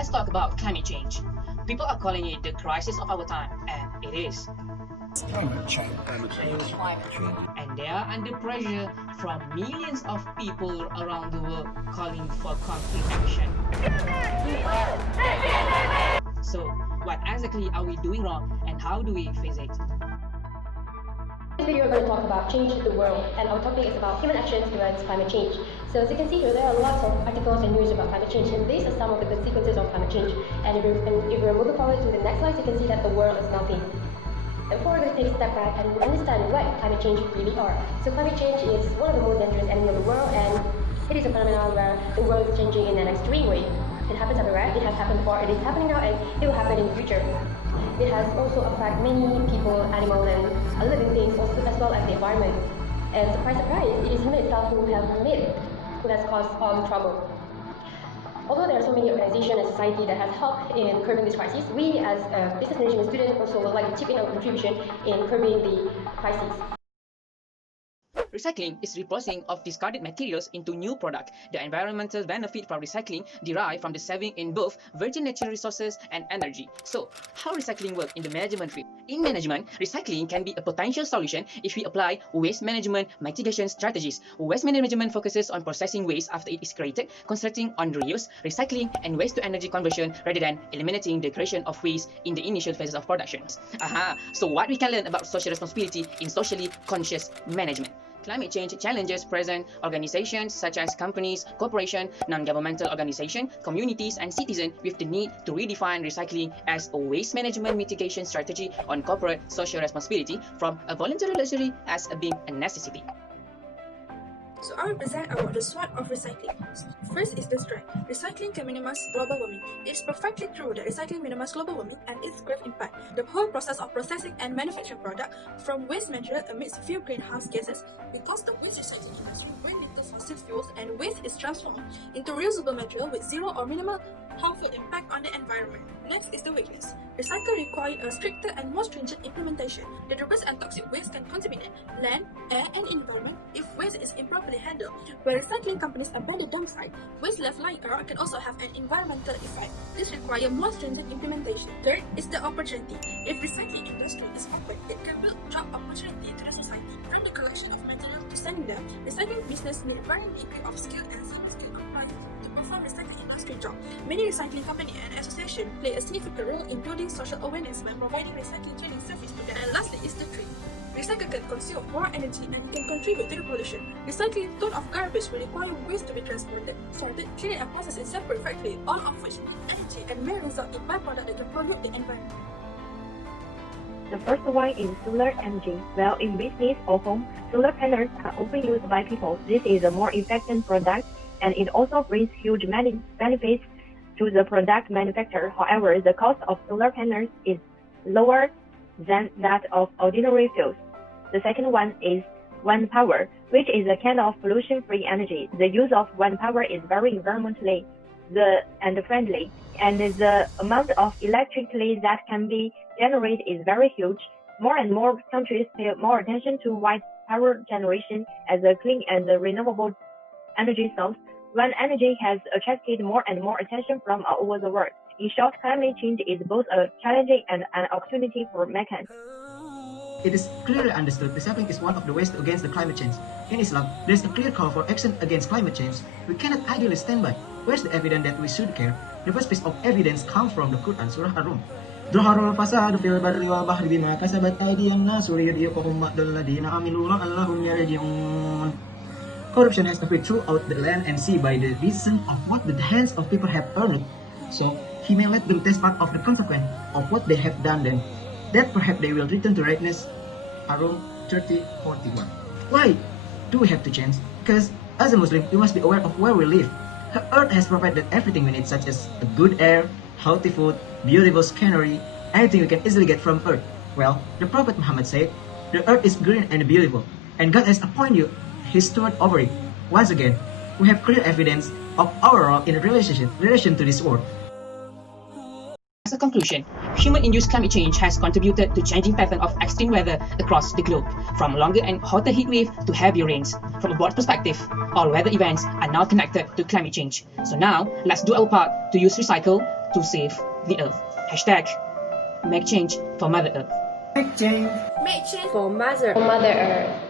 Let's talk about climate change. People are calling it the crisis of our time, and it is. Climate change. And they are under pressure from millions of people around the world calling for concrete action. So, what exactly are we doing wrong, and how do we face it? In this video, we're going to talk about change in the world, and our topic is about human actions towards climate change. So as you can see here, there are lots of articles and news about climate change, and these are some of the consequences of climate change. And if we're moving forward to the next slide, you can see that the world is melting. And before we're going to take a step back and understand what climate change really are. So climate change is one of the most dangerous enemies of the world, and it is a phenomenon where the world is changing in an extreme way. It happens everywhere, it has happened before, it is happening now, and it will happen in the future. It has also affected many people, animals, and living things, as well as the environment. And surprise, surprise, it is human itself who has caused all the trouble. Although there are so many organizations and society that has helped in curbing this crisis, we as a business management student also would like to chip in our contribution in curbing the crisis. Recycling is reprocessing of discarded materials into new product. The environmental benefit from recycling derive from the saving in both virgin natural resources and energy. So, how recycling works in the management field? In management, recycling can be a potential solution if we apply waste management mitigation strategies. Waste management focuses on processing waste after it is created, concentrating on reuse, recycling, and waste-to-energy conversion rather than eliminating the creation of waste in the initial phases of production. So what we can learn about social responsibility in socially conscious management? Climate change challenges present organizations such as companies, corporations, non-governmental organizations, communities, and citizens with the need to redefine recycling as a waste management mitigation strategy on corporate social responsibility from a voluntary luxury as being a necessity. So I will present about the SWOT of recycling. First is the strength. Recycling can minimize global warming. It is perfectly true that recycling minimizes global warming and its great impact. The whole process of processing and manufacturing product from waste material emits few greenhouse gases because the waste recycling industry burns little fossil fuels and waste is transformed into reusable material with zero or minimal harmful impact on the environment. Next is the weakness. Recycle requires a stricter and more stringent implementation. The debris and toxic waste can contaminate land, air, and environment if waste is improperly handled. When recycling companies abandon dump site, waste left lying around can also have an environmental effect. This requires more stringent implementation. Third is the opportunity. If recycling industry is open, it can build job opportunity to the society. From the collection of materials to selling them, recycling business need varying degree of skill and skill compliance to perform recycling industry job. Many recycling companies and associations play a significant role in building social awareness by providing recycling training service to them. And lastly is the trade. Recycle can consume more energy and can contribute to the pollution. Recycling ton of garbage will require waste to be transported, sorted, treated and processed in separate factories, all of which need energy and may result in byproducts that can pollute the environment. The first one is solar energy. While in business or home, solar panels are often used by people. This is a more effective product and it also brings huge benefits to the product manufacturer. However, the cost of solar panels is lower than that of ordinary fuels. The second one is wind power, which is a kind of pollution-free energy. The use of wind power is very environmentally and friendly, and the amount of electricity that can be generated is very huge. More and more countries pay more attention to wind power generation as a clean and renewable energy source. Wind energy has attracted more and more attention from all over the world. In short, climate change is both a challenge and an opportunity for mankind. It is clearly understood recycling is one of the ways against the climate change. In Islam, there is a clear call for action against climate change. We cannot ideally stand by. Where's the evidence that we should care? The first piece of evidence comes from the Quran, Surah Ar-Rum. ظهر الفساد في البر والبحر بما كسبت أيدي الناس ليذيقهم بعض الذين عملوا لعلهم يرجعون. Corruption has appeared throughout the land and sea by the reason of what the hands of people have earned. So he may let them taste part of the consequence of what they have done then, that perhaps they will return to rightness. Ar-Rum 30:41. Why do we have to change? Because as a Muslim, we must be aware of where we live. The earth has provided everything we need, such as a good air, healthy food, beautiful scenery, anything we can easily get from earth. Well, the Prophet Muhammad said, the earth is green and beautiful, and God has appointed you His steward over it. Once again, we have clear evidence of our role in relation to this world. As a conclusion, human-induced climate change has contributed to changing pattern of extreme weather across the globe, from longer and hotter heat wave to heavy rains. From a broad perspective, all weather events are now connected to climate change. So now, let's do our part to use recycle to save the earth. Hashtag make change for Mother Earth. Make change. Make change For Mother Earth.